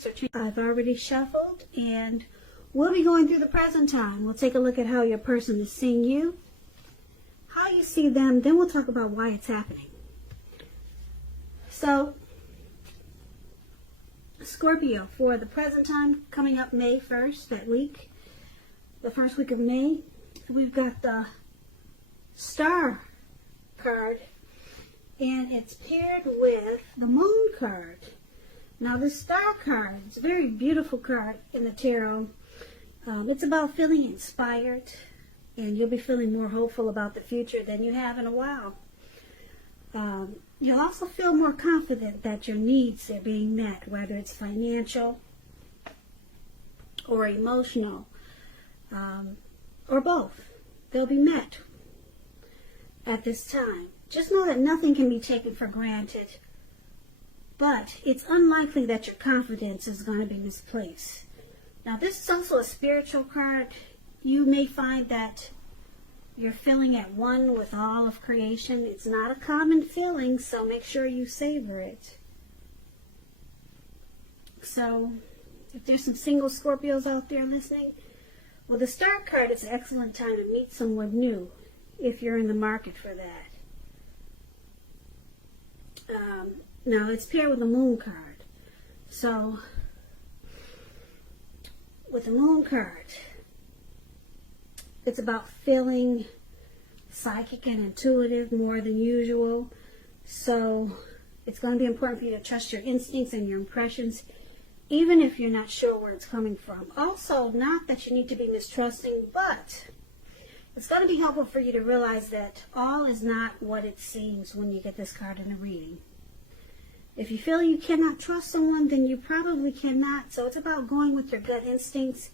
shifts or changes. I've already shuffled, and we'll be going through the present time. We'll take a look at how your person is seeing you, how you see them, then we'll talk about why it's happening. So, Scorpio, for the present time, coming up May 1st, that week, the first week of May, we've got the Star card, and it's paired with the Moon card. Now, the Star card, it's a very beautiful card in the tarot. It's about feeling inspired, and you'll be feeling more hopeful about the future than you have in a while. You'll also feel more confident that your needs are being met, whether it's financial or emotional, or both. They'll be met at this time. Just know that nothing can be taken for granted, but it's unlikely that your confidence is going to be misplaced. Now, this is also a spiritual card. You may find that you're feeling at one with all of creation. It's not a common feeling, so make sure you savor it. So, if there's some single Scorpios out there listening, well, the Star card is an excellent time to meet someone new if you're in the market for that. Now, it's paired with the Moon card. So, with the Moon card, it's about feeling psychic and intuitive more than usual. So, it's going to be important for you to trust your instincts and your impressions, even if you're not sure where it's coming from. Also, not that you need to be mistrusting, but it's going to be helpful for you to realize that all is not what it seems when you get this card in a reading. If you feel you cannot trust someone, then you probably cannot. So it's about going with your gut instincts.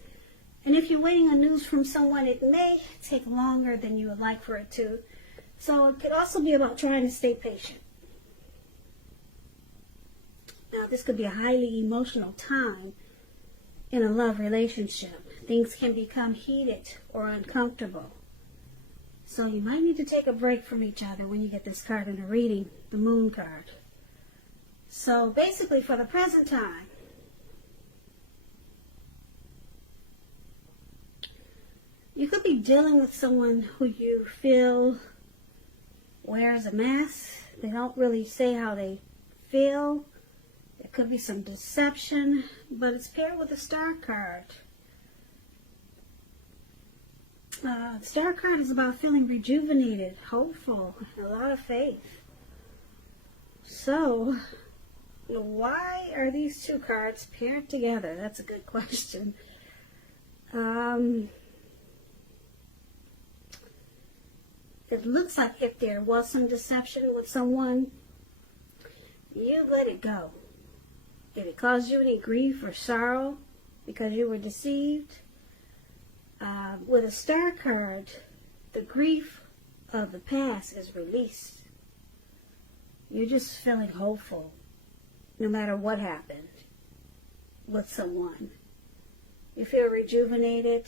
And if you're waiting on news from someone, it may take longer than you would like for it to. So it could also be about trying to stay patient. Now, this could be a highly emotional time in a love relationship. Things can become heated or uncomfortable. So you might need to take a break from each other when you get this card in a reading, the Moon card. So basically, for the present time, you could be dealing with someone who you feel wears a mask. They don't really say how they feel. There could be some deception, but it's paired with the Star card. The Star card is about feeling rejuvenated, hopeful, a lot of faith. So, why are these two cards paired together? That's a good question. It looks like if there was some deception with someone, you let it go. Did it cause you any grief or sorrow because you were deceived? With a Star card, the grief of the past is released. You're just feeling hopeful no matter what happened with someone. You feel rejuvenated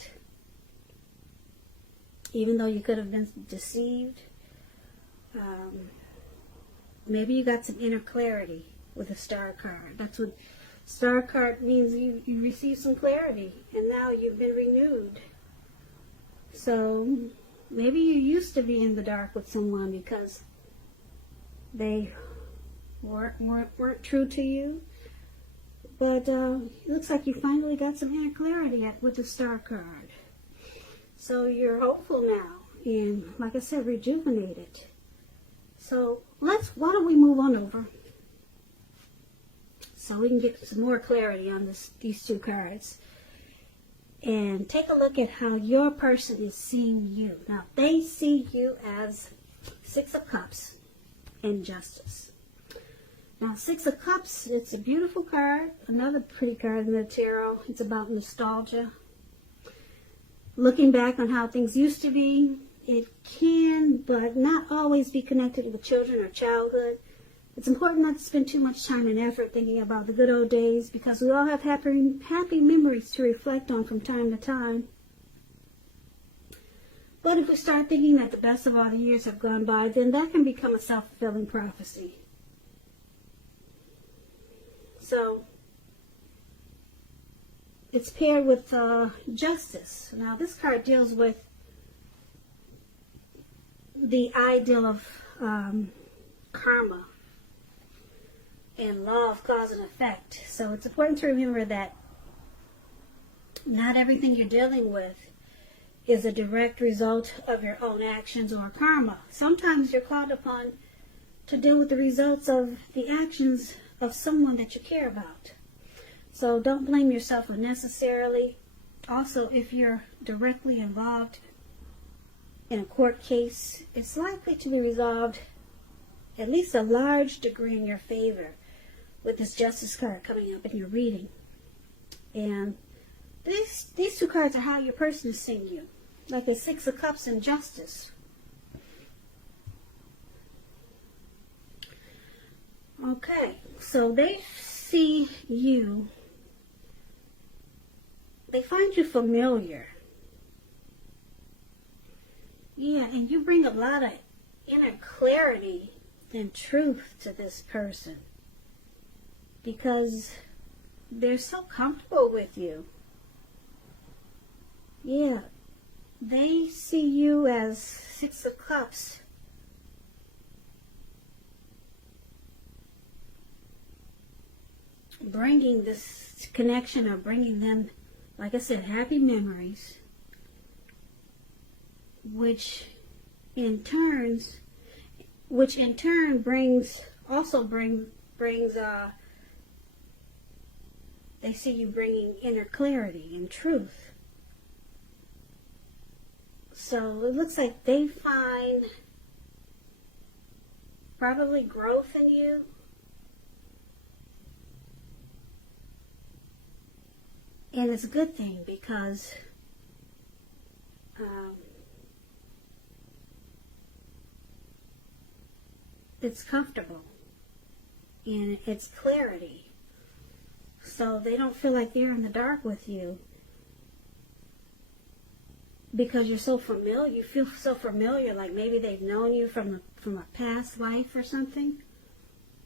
even though you could have been deceived. Maybe you got some inner clarity with a Star card. That's what Star card means. You received some clarity and now you've been renewed. So maybe you used to be in the dark with someone because they weren't true to you. But it looks like you finally got some inner clarity with the Star card. So you're hopeful now and, like I said, rejuvenated. So why don't we move on over so we can get some more clarity on these two cards. And take a look at how your person is seeing you. Now, they see you as Six of Cups and Justice. Now, Six of Cups, it's a beautiful card. Another pretty card in the tarot. It's about nostalgia. Looking back on how things used to be. It can, but not always be connected with children or childhood. It's important not to spend too much time and effort thinking about the good old days because we all have happy memories to reflect on from time to time. But if we start thinking that the best of all the years have gone by, then that can become a self-fulfilling prophecy. So, it's paired with justice. Now this card deals with the ideal of karma and law of cause and effect. So it's important to remember that not everything you're dealing with is a direct result of your own actions or karma. Sometimes you're called upon to deal with the results of the actions of someone that you care about. So don't blame yourself unnecessarily. Also, if you're directly involved in a court case, it's likely to be resolved at least a large degree in your favor with this justice card coming up in your reading. And these two cards are how your person is seeing you, like the Six of Cups and Justice. Okay, so they see you, they find you familiar. Yeah, and you bring a lot of inner clarity and truth to this person because they're so comfortable with you. Yeah, they see you as Six of Cups. Bringing this connection, or bringing them, like I said, happy memories, which in turn brings they see you bringing inner clarity and truth. So it looks like they find probably growth in you. And it's a good thing because it's comfortable and it's clarity. So they don't feel like they're in the dark with you because you're so familiar. You feel so familiar, like maybe they've known you from a past life or something.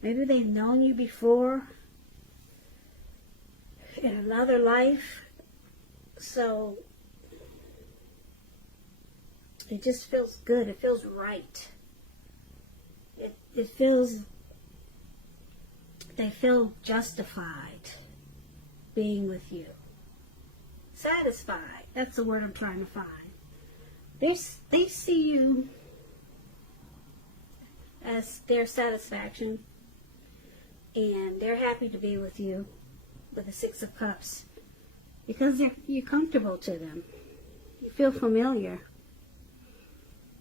Maybe they've known you before in another life. So it just feels good. It feels right. It feels, they feel justified being with you. Satisfied. That's the word I'm trying to find. They see you as their satisfaction, and they're happy to be with you with the Six of Cups because you're comfortable to them. You feel familiar.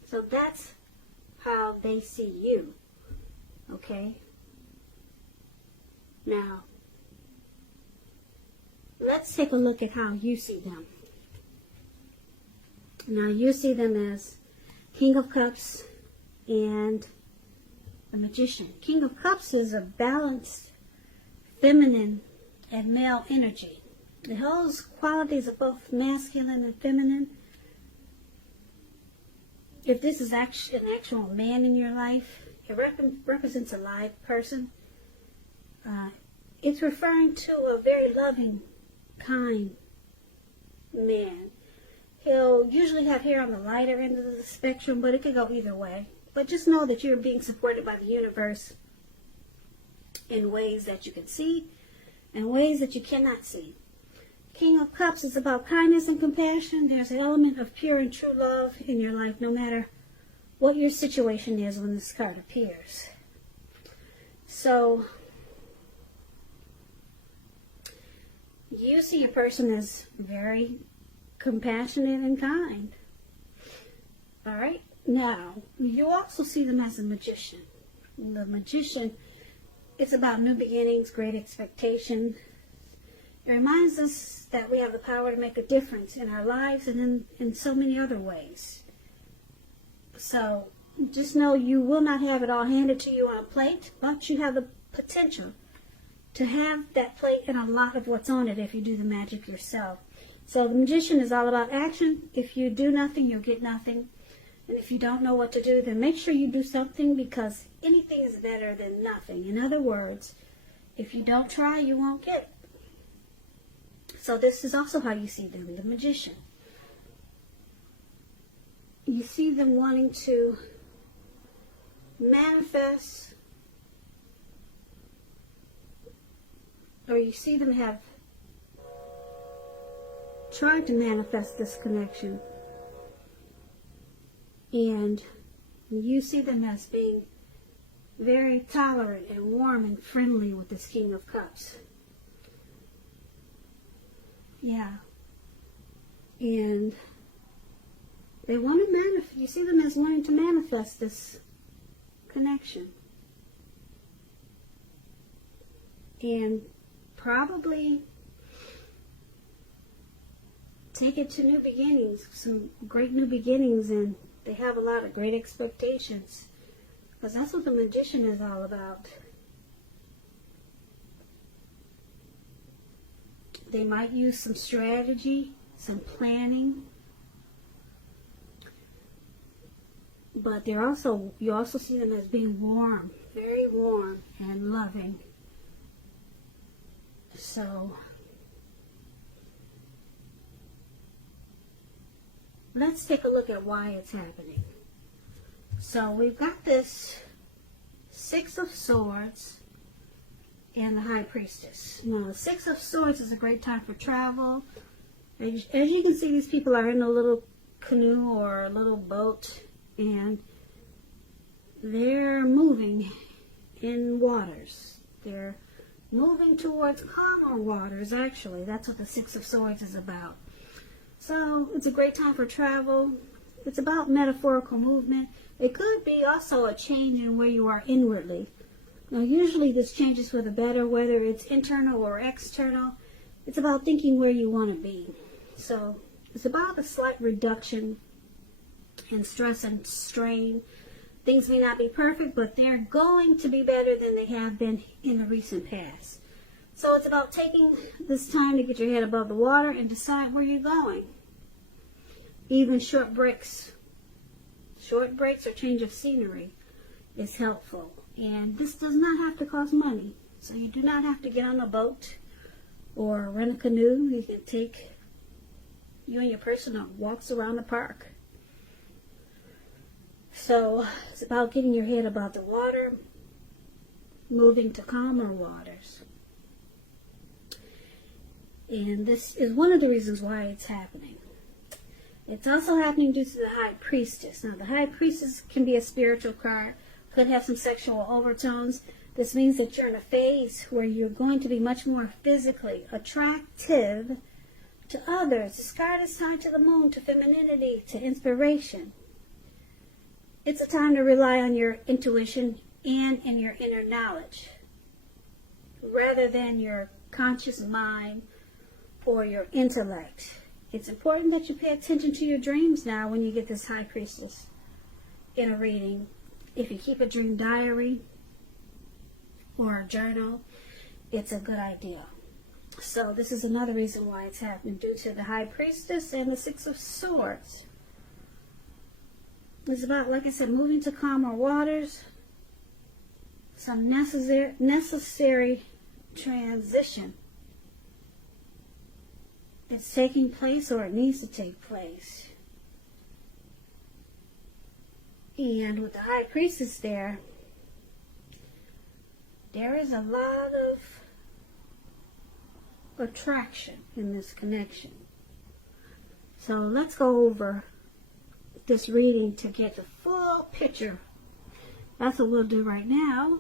So that's how they see you. Okay? Now, let's take a look at how you see them. Now, you see them as King of Cups and the Magician. King of Cups is a balanced, feminine, and male energy. It holds qualities of both masculine and feminine. If this is an actual man in your life, it represents a live person. It's referring to a very loving, kind man. He'll usually have hair on the lighter end of the spectrum, but it could go either way. But just know that you're being supported by the universe in ways that you can see and ways that you cannot see. King of Cups is about kindness and compassion. There's an element of pure and true love in your life, no matter what your situation is when this card appears. So, you see a person as very compassionate and kind. All right? Now, you also see them as a magician. The magician, it's about new beginnings, great expectation. It reminds us that we have the power to make a difference in our lives and in so many other ways. So, just know you will not have it all handed to you on a plate, but you have the potential to have that plate and a lot of what's on it if you do the magic yourself. So the magician is all about action. If you do nothing, you'll get nothing. And if you don't know what to do, then make sure you do something, because anything is better than nothing. In other words, if you don't try, you won't get. So this is also how you see them, the Magician. You see them wanting to manifest, or you see them have tried to manifest this connection, and you see them as being very tolerant and warm and friendly with this King of Cups. Yeah. And they want to manifest, you see them as wanting to manifest this connection. And probably take it to new beginnings, some great new beginnings, and they have a lot of great expectations. Because that's what the Magician is all about. They might use some strategy, some planning, but you also see them as being warm, very warm and loving. So let's take a look at why it's happening. So we've got this Six of Swords and the High Priestess. Now the Six of Swords is a great time for travel. As you can see, these people are in a little canoe or a little boat, and they're moving in waters. They're moving towards calmer waters, actually. That's what the Six of Swords is about. So it's a great time for travel. It's about metaphorical movement. It could be also a change in where you are inwardly. Now usually this changes for the better, whether it's internal or external. It's about thinking where you want to be. So it's about a slight reduction in stress and strain. Things may not be perfect, but they're going to be better than they have been in the recent past. So it's about taking this time to get your head above the water and decide where you're going. Even short breaks or change of scenery is helpful. And this does not have to cost money. So you do not have to get on a boat or rent a canoe. You can take you and your person on walks around the park. So it's about getting your head above the water, moving to calmer waters. And this is one of the reasons why it's happening. It's also happening due to the High Priestess. Now, the High Priestess can be a spiritual card, could have some sexual overtones. This means that you're in a phase where you're going to be much more physically attractive to others. This card is tied to the moon, to femininity, to inspiration. It's a time to rely on your intuition and in your inner knowledge, rather than your conscious mind or your intellect. It's important that you pay attention to your dreams now when you get this High Priestess in a reading. If you keep a dream diary or a journal, it's a good idea. So this is another reason why it's happening, due to the High Priestess and the Six of Swords. It's about, like I said, moving to calmer waters, some necessary transition. It's taking place, or it needs to take place. And with the High Priestess there is a lot of attraction in this connection. So let's go over this reading to get the full picture. That's what we'll do right now.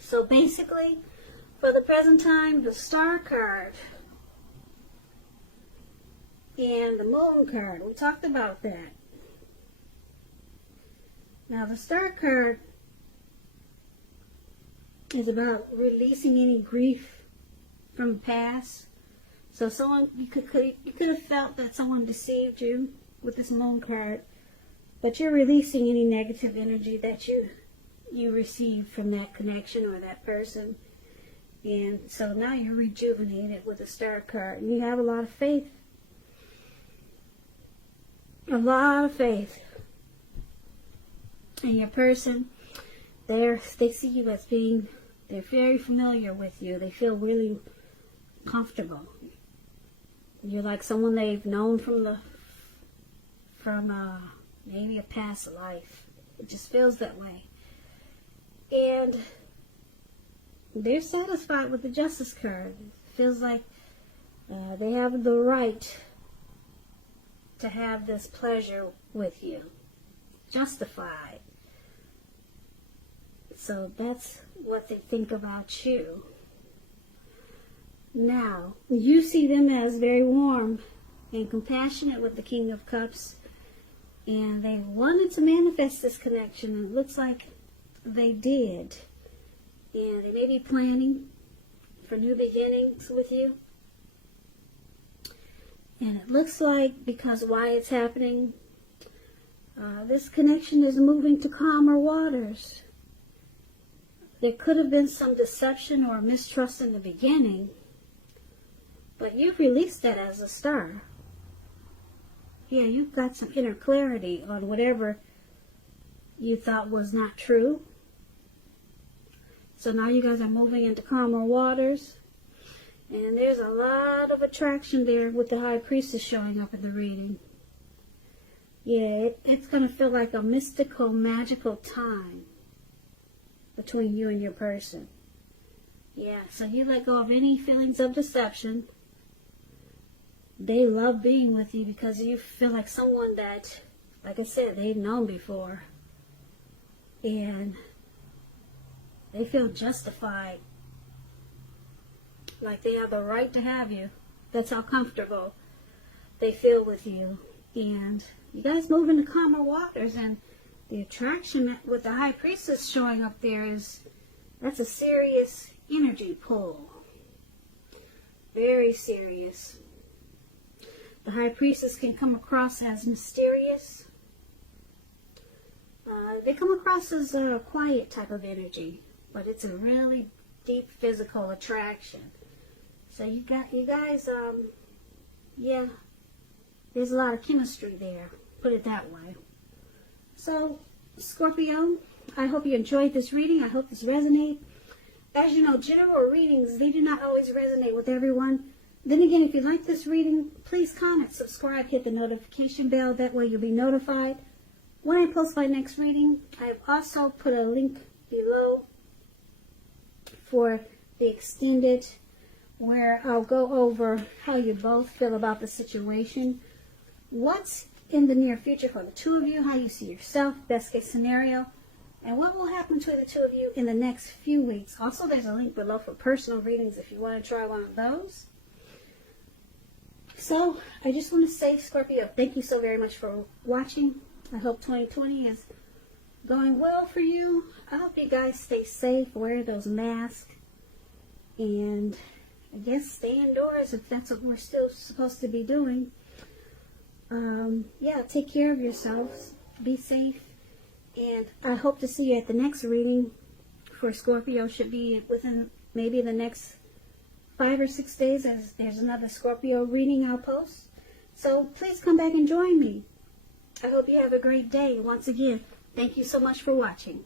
So basically, for the present time, the Star card and the Moon card, we talked about that. Now the Star card is about releasing any grief from the past. So you could have felt that someone deceived you with this Moon card, but you're releasing any negative energy that you received from that connection or that person. And so now you're rejuvenated with the Star card, and you have a lot of faith. A lot of faith. And your person, they see you as being, they're very familiar with you. They feel really comfortable. You're like someone they've known from maybe a past life. It just feels that way. And they're satisfied with the justice card. It feels like they have the right to have this pleasure with you. Justified. So that's what they think about you. Now, you see them as very warm and compassionate with the King of Cups, and they wanted to manifest this connection, and it looks like they did. And they may be planning for new beginnings with you. And it looks like, because why it's happening, this connection is moving to calmer waters. There could have been some deception or mistrust in the beginning, but you've released that as a star. Yeah, you've got some inner clarity on whatever you thought was not true. So now you guys are moving into calmer waters. And there's a lot of attraction there with the High Priestess showing up in the reading. Yeah, it's going to feel like a mystical, magical time between you and your person. Yeah, so you let go of any feelings of deception. They love being with you because you feel like someone that, like I said, they've known before. And they feel justified. Like they have the right to have you. That's how comfortable they feel with you. And you guys move into calmer waters, and the attraction with the High Priestess showing up there that's a serious energy pull. Very serious. The High Priestess can come across as mysterious. They come across as a quiet type of energy, but it's a really deep physical attraction. So you guys, yeah, there's a lot of chemistry there, put it that way. So, Scorpio, I hope you enjoyed this reading. I hope this resonates. As you know, general readings, they do not always resonate with everyone. Then again, if you like this reading, please comment, subscribe, hit the notification bell. That way you'll be notified when I post my next reading. I have also put a link below for the extended, where I'll go over how you both feel about the situation, what's in the near future for the two of you, how you see yourself, best case scenario, and what will happen between the two of you in the next few weeks. Also, there's a link below for personal readings if you want to try one of those. So, I just want to say, Scorpio, thank you so very much for watching. I hope 2020 is going well for you. I hope you guys stay safe, wear those masks, and I guess stay indoors if that's what we're still supposed to be doing. Yeah, take care of yourselves. Be safe. And I hope to see you at the next reading for Scorpio. Should be within maybe the next 5 or 6 days, as there's another Scorpio reading I'll post. So please come back and join me. I hope you have a great day. Once again, thank you so much for watching.